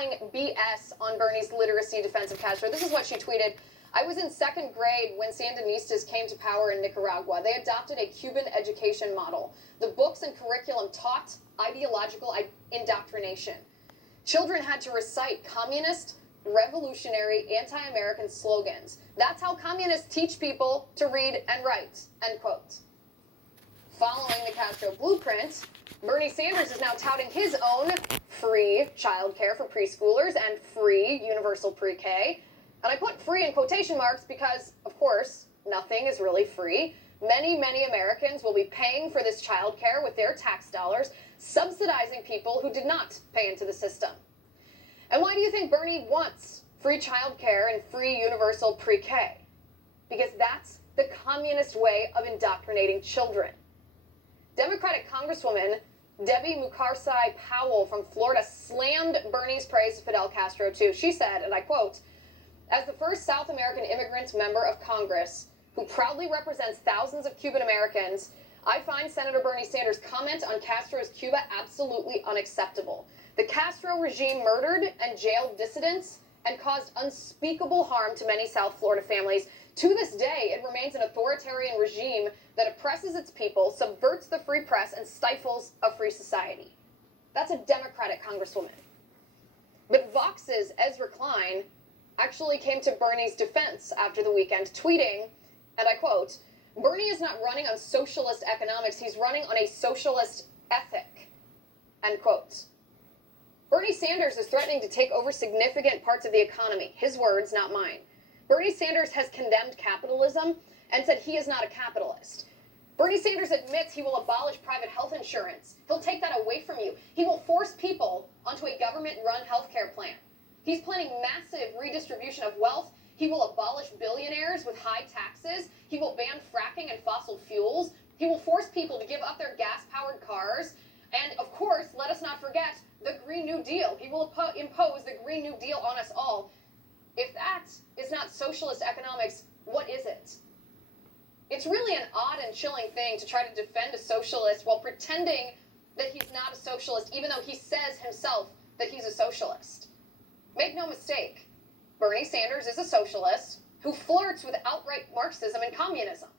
BS on Bernie's literacy defense of Castro. This is what she tweeted. I was in second grade when Sandinistas came to power in Nicaragua. They adopted a Cuban education model. The books and curriculum taught ideological indoctrination. Children had to recite communist, revolutionary, anti-American slogans. That's how communists teach people to read and write, end quote. Following the Castro blueprint, Bernie Sanders is now touting his own free childcare for preschoolers and free universal pre-K. And I put free in quotation marks because, of course, nothing is really free. Many, many Americans will be paying for this childcare with their tax dollars, subsidizing people who did not pay into the system. And why do you think Bernie wants free childcare and free universal pre-K? Because that's the communist way of indoctrinating children. Democratic Congresswoman Debbie Mucarsay Powell from Florida slammed Bernie's praise of Fidel Castro, too. She said, and I quote, "As the first South American immigrant member of Congress who proudly represents thousands of Cuban Americans, I find Senator Bernie Sanders' comment on Castro's Cuba absolutely unacceptable. The Castro regime murdered and jailed dissidents and caused unspeakable harm to many South Florida families. To this day, it remains an authoritarian regime that oppresses its people, subverts the free press, and stifles a free society." That's a Democratic Congresswoman. But Vox's Ezra Klein actually came to Bernie's defense after the weekend, tweeting, and I quote, "Bernie is not running on socialist economics, he's running on a socialist ethic," end quote. Bernie Sanders is threatening to take over significant parts of the economy. His words, not mine. Bernie Sanders has condemned capitalism and said he is not a capitalist. Bernie Sanders admits he will abolish private health insurance. He'll take that away from you. He will force people onto a government-run healthcare plan. He's planning massive redistribution of wealth. He will abolish billionaires with high taxes. He will ban fracking and fossil fuels. He will force people to give up their gas-powered cars. And, of course, let us not forget the Green New Deal. He will impose the Green New Deal on us all. If that is not socialist economics, what is it? It's really an odd and chilling thing to try to defend a socialist while pretending that he's not a socialist, even though he says himself that he's a socialist. Make no mistake, Bernie Sanders is a socialist who flirts with outright Marxism and communism.